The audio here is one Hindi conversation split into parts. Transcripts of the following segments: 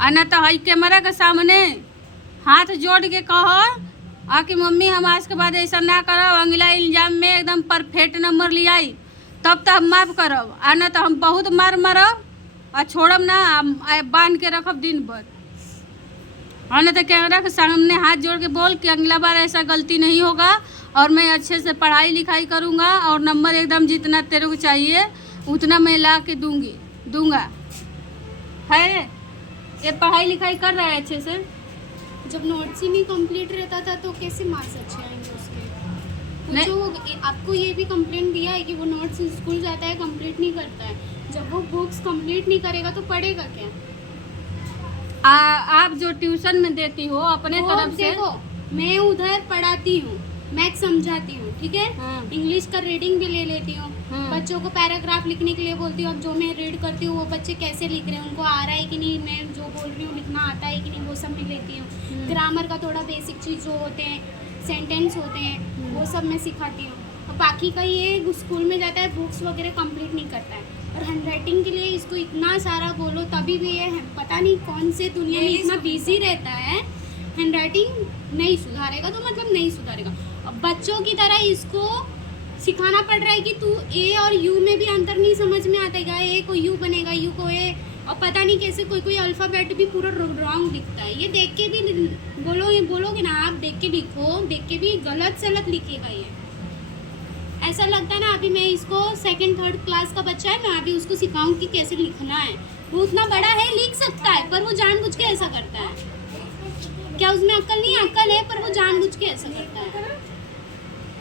आना तो हई कैमरा के सामने हाथ जोड़ के कहो कि मम्मी हम आज के बाद ऐसा ना करब, अगला इल्जाम में एकदम परफेक्ट नंबर ले आई तब तो हम माफ करब, आना तो हम बहुत मार मारब और छोड़ब ना, बांध के रखब दिन भर। आना तो कैमरा के सामने हाथ जोड़ के बोल कि अगला बार ऐसा गलती नहीं होगा और मैं अच्छे से पढ़ाई लिखाई करूँगा और नंबर एकदम जितना तेरे को चाहिए उतना मैं ला के दूंगा। है ये पढ़ाई लिखाई कर रहा है अच्छे से? जब नोट्स ही नहीं कंप्लीट रहता था तो कैसे मार्क्स अच्छे आएंगे उसके? जो आपको ये भी कंप्लेंट दिया है कि वो नोट्स स्कूल जाता है कंप्लीट नहीं करता है, जब वो बुक्स कंप्लीट नहीं करेगा तो पढ़ेगा क्या? आप जो ट्यूशन में देती हो अपने तरफ से, देखो मैं उधर पढ़ाती हूँ, मैथ्स समझाती हूँ, ठीक है, इंग्लिश का रीडिंग भी ले लेती हूँ, बच्चों को पैराग्राफ लिखने के लिए बोलती हूँ। अब जो मैं रीड करती हूँ वो बच्चे कैसे लिख रहे हैं, उनको आ रहा है कि नहीं, मैं जो बोल रही हूँ लिखना आता है कि नहीं, वो सब मैं लेती हूँ। ग्रामर का थोड़ा बेसिक चीज़ जो होते हैं, सेंटेंस होते हैं, वो सब मैं सिखाती हूँ। और बाकी का ये स्कूल में जाता है बुक्स वगैरह कंप्लीट नहीं करता है, और हैंड राइटिंग के लिए इसको इतना सारा बोलो तभी भी ये पता नहीं कौन से दुनिया में इतना बिजी रहता है, हैंड राइटिंग नहीं सुधारेगा तो मतलब नहीं सुधारेगा। अब बच्चों की तरह इसको सिखाना पड़ रहा है कि तू ए और यू में भी अंतर नहीं समझ में आता है, ए को यू बनेगा, यू को ए, और पता नहीं कैसे कोई अल्फ़ाबेट भी पूरा रॉन्ग दिखता है। ये देख के भी बोलोगे ना, आप देख के लिखो, देख के भी गलत सलत लिखेगा ये। ऐसा लगता है ना अभी मैं इसको 2nd 3rd क्लास का बच्चा है, मैं अभी उसको सिखाऊं कि कैसे लिखना है। वो उतना बड़ा है, लिख सकता है, पर वो जानबूझ के ऐसा करता है। क्या उसमें अक्ल नहीं? अक्ल है, पर वो जानबूझ के ऐसा करता है।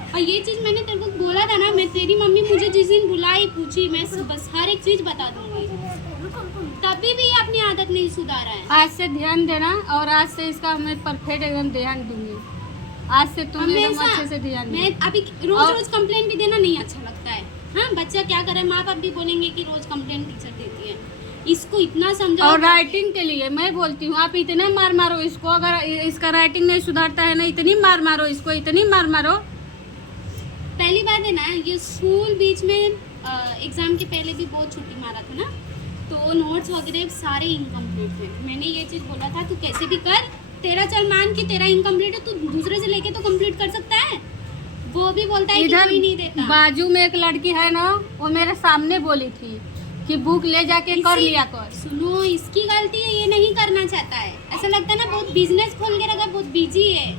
और ये चीज़ मैंने तेरे को बोला था ना, मैं तेरी मम्मी मुझे जिस दिन बुलाई पूछी, मैं बस हर एक चीज़ बता दूंगी, तभी भी ये अपनी आदत नहीं सुधारा है। आज से ध्यान देना और आज से इसका मैं परफेक्ट एकदम ध्यान दूंगी। आज से तुम एकदम अच्छे से ध्यान। मैं अभी रोज कंप्लेंट भी देना नहीं अच्छा लगता है। हाँ, बच्चा क्या करे, माँ बाप भी बोलेंगे कि रोज कंप्लेंट टीचर देती है, इसको इतना समझाओ। और राइटिंग के लिए मैं बोलती हूँ आप इतना मार मारो इसको, अगर इसका राइटिंग नहीं सुधारता है ना, इतनी मार मारो इसको, इतनी मार मारो। पहली बात है ना, ये स्कूल बीच में एग्जाम के पहले भी बहुत छुट्टी मारा था ना, तो नोट्स वगैरह सारे इनकम्प्लीट थे। मैंने ये चीज़ बोला था तू कैसे भी कर, तेरा चल मान कि तेरा इनकम्प्लीट है, तू दूसरे से लेके तो कंप्लीट कर सकता है। वो भी बोलता है कि कोई नहीं देता। बाजू में एक लड़की है ना, वो मेरे सामने बोली थी कि बुक ले जाके कर लिया कर। सुनो, इसकी गलती है, ये नहीं करना चाहता है। ऐसा लगता है ना बहुत बिजनेस खोल के रखा, बहुत बिजी है।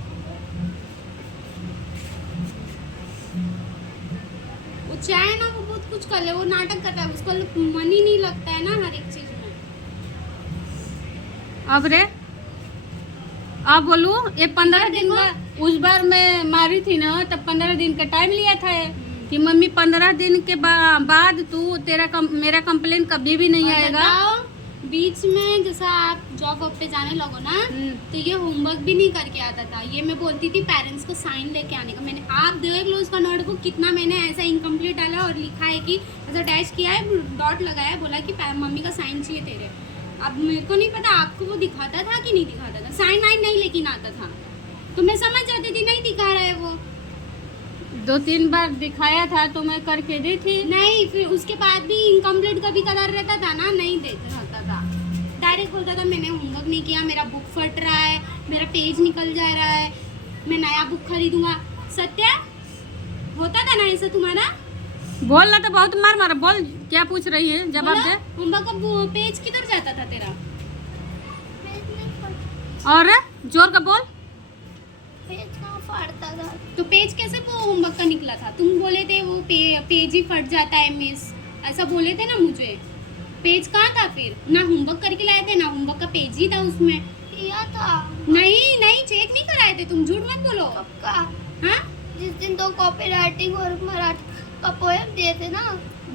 वो चाहे ना वो बहुत कुछ कर ले, वो नाटक करता है, उसको मन ही नहीं लगता है ना हर एक चीज में। अब बोलू ये 15 दिन का, उस बार मैं मारी थी ना तब 15 दिन का टाइम लिया था कि मम्मी 15 दिन के बाद तू मेरा कंप्लेन कभी भी नहीं आएगा। बीच में जैसा आप जॉब पे जाने लगो ना, तो ये होमवर्क भी नहीं करके आता था। ये मैं बोलती थी पेरेंट्स को साइन लेके आने का। मैंने आप देख लो उसका नोटबुक कितना मैंने ऐसा इनकम्प्लीट डाला और लिखा है कि ऐसा डैश किया है, डॉट लगाया, बोला कि मम्मी का साइन चाहिए तेरे। अब मेरे को नहीं पता आपको वो दिखाता था कि नहीं दिखाता था, साइन वाइन नहीं लेकिन आता था, तो मैं समझ जाती थी नहीं दिखा रहा है वो। 2-3 बार दिखाया था तो मैं करके दी थी। नहीं, फिर उसके बाद भी इनकम्प्लीट कभी कलर रहता था ना, नहीं देता था, डायरेक्ट बोलता था मैंने होमवर्क नहीं किया, मेरा बुक फट रहा है, मेरा पेज निकल जा रहा है, मैं नया बुक खरीदूंगा। सत्या, होता था ना ऐसा तुम्हारा? बोलना तो बहुत मार बोल, क्या पूछ रही है, जवाब दे। होमवर्क का पेज किधर जाता था तेरा? और जोर का बोल। पेज कहाँ फाड़ता था? तो पेज कैसे वो होमवर्क का निकला था? तुम बोले थे वो पेज ही फट जाता है मिस, ऐसा बोले थे ना मुझे। पेज कहाँ था फिर? ना होमवर्क करके लाए थे, ना होमवर्क का पेज ही था उसमें। किया था। नहीं चेक नहीं कराए थे तुम, झूठ मत बोलो। पक्का? हाँ, जिस दिन तो कॉपी राइटिंग और मराठी का पोएम दिए थे ना,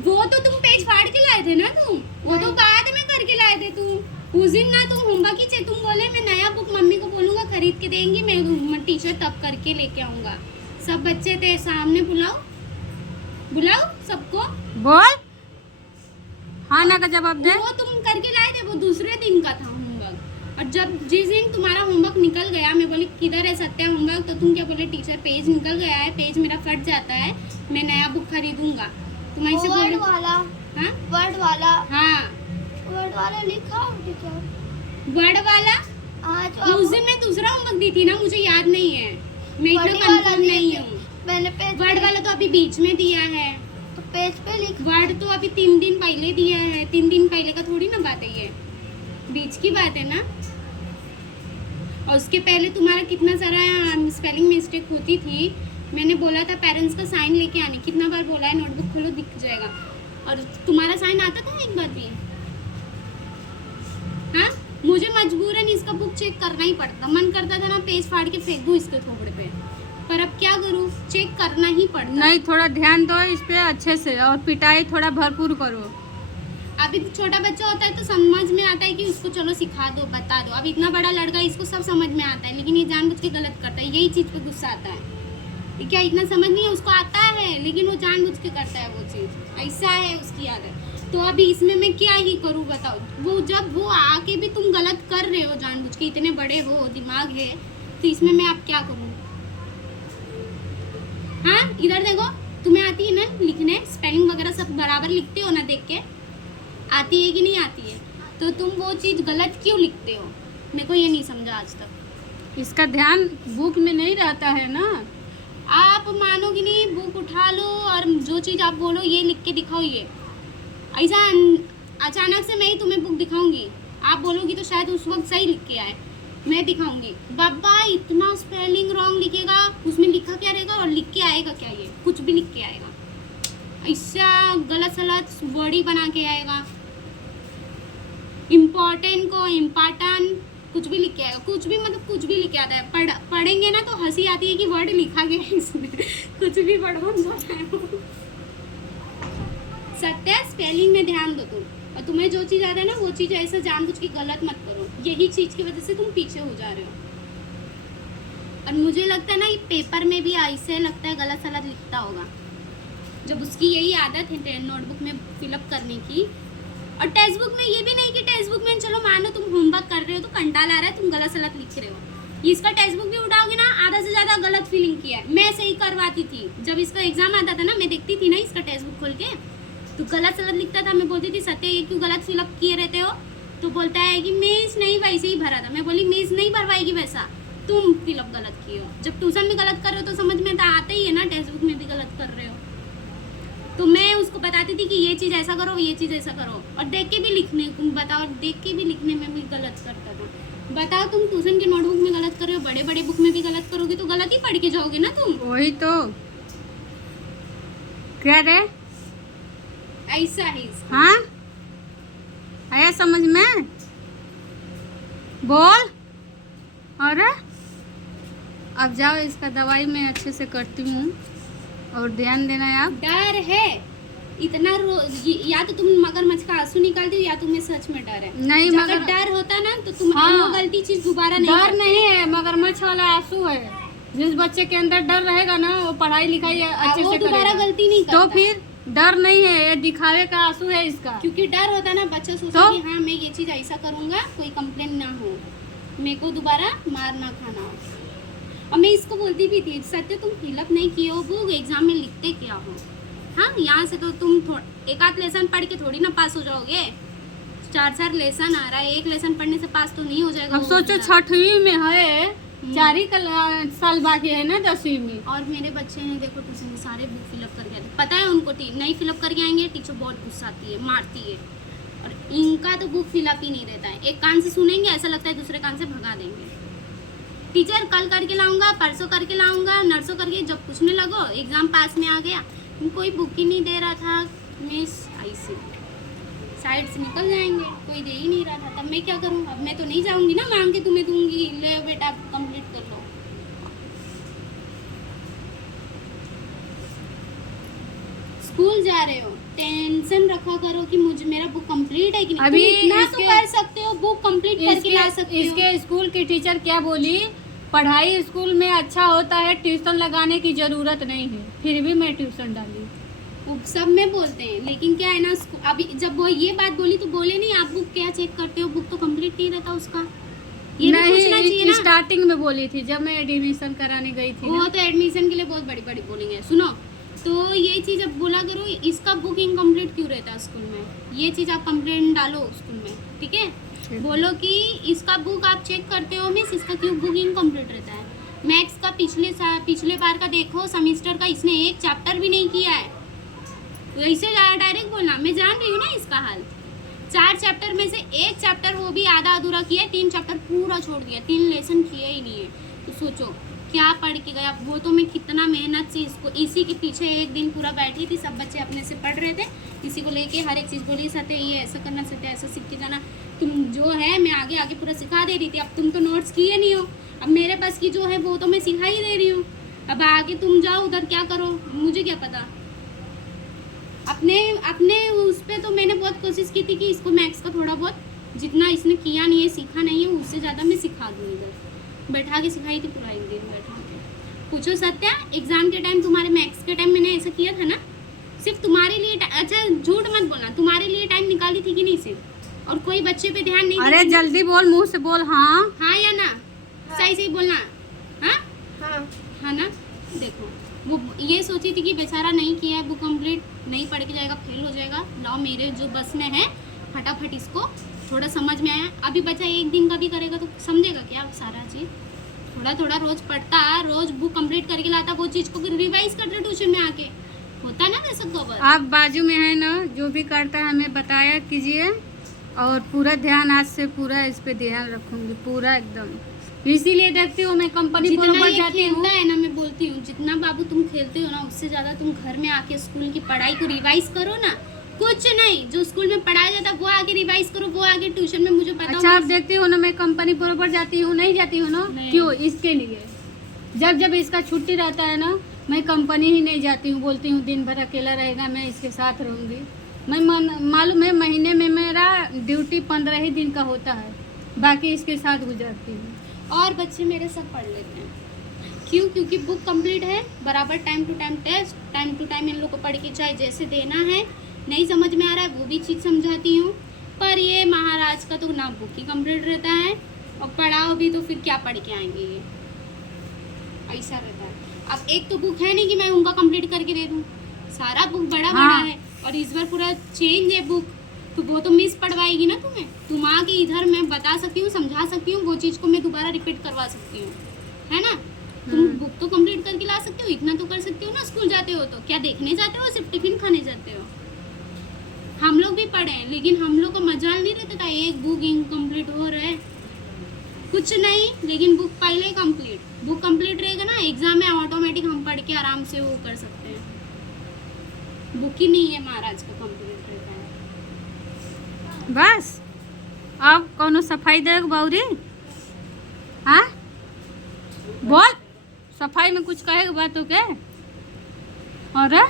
वो तो तुम पेज फाड़ के लाए थे ना तुम, वो तो बाद में करके लाए थे तुम। उस दिन ना तुम होमवर्क ही तुम बोले मैं नया बुक मम्मी को बोलूँगा खरीद के देंगी, मैं टीचर तब करके लेके आऊँगा। सब बच्चे थे सामने, बुलाओ सबको, बोल हाँ ना का जवाब दे। वो तुम करके लाए थे, वो दूसरे दिन का था होमवर्क। और जब जिस दिन तुम्हारा होमवर्क निकल गया, मैं बोली किधर है सत्या होमवर्क, तो तुम क्या बोले टीचर पेज निकल गया है, पेज मेरा फट जाता है, मैं नया बुक खरीदूंगा। तुम ऐसे बोले। वर्ड वाला? हाँ, वर्ड वाला? हाँ, वर्ड वाला लिखा टीचर? वर्ड वाला आज उस दिन मैं दूसरा होमवर्क दी थी ना, मुझे याद नहीं है, मैं इतना बड़ी वाला कंफर्म दी नहीं थी। हूँ। मैंने पेज वर्ड वाला तो अभी बीच में दिया है, तो पेज पे लिख। वर्ड तो अभी 3 दिन पहले दिया है, 3 दिन पहले का थोड़ी ना बात है ये, बीच की बात है ना। और उसके पहले तुम्हारा कितना सारा स्पेलिंग मिस्टेक होती थी, मैंने बोला था पेरेंट्स का साइन लेके आने, कितना बार बोला है, नोटबुक खोलो दिख जाएगा। और तुम्हारा साइन आता था एक बार भी? हाँ, मुझे मजबूरन इसका बुक चेक करना ही पड़ता, मन करता था ना पेज फाड़ के फेंक दूँ इसके थोबड़े पे, पर अब क्या करूँ, चेक करना ही पड़ता। नहीं, थोड़ा ध्यान दो इस पे अच्छे से, और पिटाई थोड़ा भरपूर करो। अभी छोटा बच्चा होता है तो समझ में आता है कि उसको चलो सिखा दो, बता दो। अब इतना बड़ा लड़का है, इसको सब समझ में आता है, लेकिन ये जानबूझ के गलत करता है, यही चीज़ पे गुस्सा आता है। ये क्या इतना समझ नहीं है, उसको आता है लेकिन वो जानबूझ के करता है वो चीज़, ऐसा है उसकी आदत। तो अभी इसमें मैं क्या ही करूँ बताओ, वो जब वो आके भी तुम गलत कर रहे हो जानबूझ के, इतने बड़े हो, दिमाग है, तो इसमें मैं अब क्या करूँ? हाँ, इधर देखो, तुम्हें आती है ना लिखने, स्पेलिंग वगैरह सब बराबर लिखते हो ना, देख के आती है कि नहीं आती है, तो तुम वो चीज़ गलत क्यों लिखते हो? मेरे को ये नहीं समझा आज तक। इसका ध्यान बुक में नहीं रहता है ना। आप मानोगे नहीं, बुक उठा लो और जो चीज़ आप बोलो ये लिख के दिखाओ, ये ऐसा अचानक से मैं ही तुम्हें बुक दिखाऊंगी, आप बोलोगी तो शायद उस वक्त सही लिख के आए, मैं दिखाऊंगी बाबा इतना स्पेलिंग रॉन्ग लिखेगा, उसमें लिखा क्या रहेगा और लिख के आएगा क्या, ये कुछ भी लिख के आएगा, ऐसा गलत सलत वर्ड ही बना के आएगा, इम्पोर्टेंट को इम्पार्टेंट कुछ भी लिख के आएगा, कुछ भी मतलब कुछ भी लिख के आता है। पढ़ेंगे ना तो हंसी आती है कि वर्ड लिखा गया है इसमें, कुछ भी वर्ड बन जाता है वो। सत्य, स्पेलिंग में ध्यान दो तुम, और तुम्हें जो चीज़ आता है ना वो चीज़ ऐसा जानबूझ के गलत मत करो, यही चीज़ की वजह से तुम पीछे हो जा रहे हो। और मुझे लगता है ना ये पेपर में भी ऐसे लगता है गलत सलत लिखता होगा, जब उसकी यही आदत है नोटबुक में फिलअप करने की। और टेक्स्ट बुक में ये भी नहीं कि टेक्स्ट बुक में चलो मानो तुम होमवर्क कर रहे हो तो कंटाल आ रहा है, तुम गलत सलत लिख रहे हो, इसका टेक्स्ट बुक भी उठाओगे ना, आधा से ज़्यादा गलत फीलिंग किया है। मैं सही करवाती थी, जब इसका एग्जाम आता था ना, मैं देखती थी ना इसका टेक्स्ट बुक खोल के, तो गलत सलत लिखता था, मैं बोलती थी सत्य ये क्यों गलत फिलअप किए रहते हो, तो बोलता है कि मेज नहीं वैसे ही भरा था। मैं बोली मेज नहीं भरवाएगी वैसा, तुम फिलअप गलत किए हो। जब ट्यूशन में गलत कर रहे हो तो समझ में तो आता ही है ना, टेक्स्ट बुक में भी गलत कर रहे हो। तो मैं उसको बताती थी कि ये चीज़ ऐसा करो, ये चीज़ ऐसा करो, और देख के भी लिखने, बताओ देख के भी लिखने में भी गलत करता था। बताओ तुम ट्यूशन की नोटबुक में गलत कर रहे हो, बड़े बड़े बुक में भी गलत करोगे तो गलत ही पढ़ के जाओगे ना तुम। वही तो क्या रे, ऐसा ही हाँ आया समझ में, बोल। अरे अब जाओ, इसका दवाई मैं अच्छे से करती हूँ, और ध्यान देना यार। डर है इतना या तो तुम मगरमच्छ का आंसू निकालती हो या तुम्हें सच में डर है। नहीं, जब मगर डर होता ना तो तुम हाँ, वो गलती चीज दोबारा नहीं डर करते। नहीं है, मगरमच्छ वाला आंसू है। जिस बच्चे के अंदर डर रहेगा ना वो पढ़ाई लिखाई अच्छे वो से दोबारा करेगा। गलती नहीं करता। तो फिर डर नहीं है, ये दिखावे का आंसू है इसका। क्योंकि डर होता ना, बच्चा सोचता तो? कि हाँ मैं ये चीज ऐसा करूंगा, कोई कंप्लेन ना हो, मेरे को दोबारा मार ना खाना हो। और मैं इसको बोलती भी थी सत्य तुम फिलअप नहीं किए हो बुक, एग्जाम में लिखते क्या हो। हाँ, यहाँ से तो तुम एक आध लेसन पढ़ के थोड़ी ना पास हो जाओगे, 4 लेसन आ रहा है, एक लेसन पढ़ने से पास तो नहीं हो जाएगा। अब वो सोचो बच्चा। 6वीं में है, 4 ही साल बाकी है ना 10वीं में। और मेरे बच्चे ने देखो ट्यूशन में सारे बुक फिलअप करके आते, पता है उनको नहीं फिलअप करके आएंगे टीचर बहुत गुस्सा आती है, मारती है। और इनका तो बुक फिलअप ही नहीं रहता है, एक कान से सुनेंगे ऐसा लगता है दूसरे कान से भगा देंगे। टीचर कल करके लाऊंगा, परसों करके लाऊंगा, नरसों करके, जब पूछने लगो एग्जाम पास में आ गया, कोई बुक ही नहीं दे रहा था मिस, ऐसे साइड से निकल जाएंगे, कोई दे ही नहीं रहा था। तब मैं क्या करूँ, अब मैं तो नहीं जाऊंगी ना मांग के तुम्हें दूंगी, ले बेटा कंप्लीट कर लो। स्कूल जा रहे हो, टेंशन रखा करो कि मुझे मेरा बुक कंप्लीट है कि नहीं। अभी तुम इतना तो इसके- कर सकते हो, बुक कंप्लीट करके ला सकते हो। इसके स्कूल की टीचर क्या बोली, पढ़ाई स्कूल में अच्छा होता है, ट्यूशन लगाने की जरूरत नहीं है, फिर भी मैं ट्यूशन डाली। वो सब में बोलते हैं, लेकिन क्या है ना, अभी जब वो ये बात बोली तो बोले नहीं आप बुक क्या चेक करते हो, बुक तो कंप्लीट नहीं रहता उसका, ये भी पूछना चाहिए नहीं, ना। स्टार्टिंग में बोली थी जब मैं एडमिशन कराने गई थी वो ना। तो एडमिशन के लिए बहुत बड़ी बड़ी बोलेंगे। सुनो, तो ये चीज़ अब बोला करो, इसका बुक इनकम्प्लीट क्यों रहता है स्कूल में, ये चीज़ आप कंप्लेंट डालो स्कूल में, ठीक है। ठीक। बोलो कि इसका बुक आप चेक करते हो मिस, इसका क्यों बुक इनकम्प्लीट रहता है। मैथ्स का पिछले बार का देखो सेमेस्टर का, इसने एक चैप्टर भी नहीं किया है। वैसे डायरेक्ट बोलना, मैं जान रही हूँ ना इसका हाल। 4 चैप्टर में से एक चैप्टर वो भी आधा अधूरा किया, 3 चैप्टर पूरा छोड़ दिया, 3 लेसन किया ही नहीं है। तो सोचो क्या पढ़ के गया वो। तो मैं कितना मेहनत से इसको, इसी के पीछे एक दिन पूरा बैठी थी, सब बच्चे अपने से पढ़ रहे थे, इसी को लेके हर एक चीज़ बोली, सत्य ये ऐसा करना, सत्य ऐसा सीख के जाना, तुम जो है मैं आगे आगे पूरा सिखा दे रही थी। अब तुम तो नोट्स किए नहीं हो, अब मेरे पास की जो है वो तो मैं सिखा ही दे रही हूँ। अब आगे तुम जाओ उधर क्या करो, मुझे क्या पता। अपने उस पर तो मैंने बहुत कोशिश की थी कि इसको मैथ्स का थोड़ा बहुत, जितना इसने किया नहीं है, सीखा नहीं है, उससे ज़्यादा मैं सिखा दूँ। इधर बैठा के सिखाई थी पूरा एक दिन बैठा के। पूछो सत्या, एग्ज़ाम के टाइम तुम्हारे मैथ्स के टाइम मैंने ऐसा किया था ना, सिर्फ तुम्हारे लिए। अच्छा झूठ मत बोलना, तुम्हारे लिए टाइम निकाली थी कि नहीं सिर्फ, और कोई बच्चे पे ध्यान नहीं। अरे जल्दी बोल, मुंह से बोल। हाँ हाँ या ना, सही सही बोलना। हाँ हाँ हाँ ना। देखो वो ये सोची थी कि बेचारा नहीं किया है बुक कंप्लीट, नहीं पढ़ के जाएगा, फेल हो जाएगा। लाओ मेरे जो बस में है, फटाफट इसको थोड़ा समझ में आया। अभी बच्चा एक दिन का भी करेगा तो समझेगा क्या सारा चीज़। थोड़ा थोड़ा रोज पढ़ता, रोज बुक कंप्लीट करके लाता, वो चीज़ को फिर रिवाइज करता ट्यूशन में आके, होता ना वैसा कवर। आप बाजू में है ना, जो भी करता है हमें बताया कीजिए, और पूरा ध्यान आज से पूरा इस पे ध्यान रखूंगी, पूरा एकदम। इसीलिए देखती हूँ मैं कंपनी जितना पर ये जाती हूँ। खेलता है ना, मैं बोलती हूँ जितना बाबू तुम खेलते हो ना, उससे ज़्यादा तुम घर में आके स्कूल की पढ़ाई को रिवाइज करो ना। कुछ नहीं, जो स्कूल में पढ़ाया जाता है वो आगे रिवाइज करो, वो आगे ट्यूशन में मुझे पता। अच्छा आप देखती हो ना, मैं कंपनी बरोबर जाती हूँ, नहीं जाती हूँ ना? नहीं। क्यों? इसके लिए। जब जब इसका छुट्टी रहता है ना, मैं कंपनी ही नहीं जाती हूँ, बोलती हूँ दिन भर अकेला रहेगा, मैं इसके साथ रहूँगी। मैं मालूम है महीने में मेरा ड्यूटी 15 ही दिन का होता है, बाकी इसके साथ गुजारती हूँ। और बच्चे मेरे सब पढ़ लेते हैं। क्यों? क्योंकि बुक कंप्लीट है, बराबर time to time test, time to time इन लोग को पढ़ के चाहे जैसे देना है। नहीं समझ में आ रहा है वो भी चीज़ समझाती हूँ। पर ये महाराज का तो ना बुक ही कंप्लीट रहता है, और पढ़ाओ भी तो फिर क्या पढ़ के आएंगे ये, ऐसा रहता है। अब एक तो बुक है नहीं कि मैं उनका कंप्लीट करके दे दूँ, सारा बुक बड़ा बड़ा हाँ। है, और इस बार पूरा चेंज है बुक, तो वो तो मिस पढ़वाएगी ना तुम्हें। तुम आके इधर मैं बता सकती हूँ, समझा सकती हूँ, वो चीज़ को मैं दोबारा रिपीट करवा सकती हूँ, है ना। तुम बुक तो कंप्लीट करके ला सकते हो, इतना तो कर सकती हो ना। स्कूल जाते हो तो क्या देखने जाते हो, सिर्फ टिफिन खाने जाते हो। हम लोग भी पढ़े हैं, लेकिन हम लोग को मजाल नहीं रहता था एक बुक इनकम्प्लीट हो रहा है, कुछ नहीं, लेकिन बुक पहले ही कंप्लीट। बुक कंप्लीट रहेगा ना, एग्जाम में ऑटोमेटिक हम पढ़ के आराम से वो कर सकते हैं। बुक ही नहीं है महाराज का कंप्लीट रहता है। बस अब कौनो सफाई दे बाउरी? हाँ बोल, सफाई में कुछ कहेगा बात तो के? अरे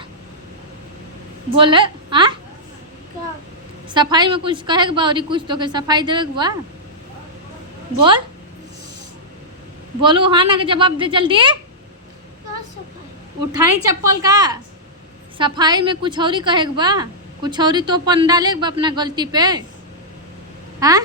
बोले हाँ, क्या सफाई में कुछ कहेगा बाउरी, कुछ तो के सफाई देगा बा? बोल, बोलू हाँ ना के जवाब दे जल्दी। क्या सफाई? उठाई चप्पल का, सफाई में कुछ और ही कहेगा बा, कुछ और ही तो पन डालेगा बा अपना गलती पे। हाँ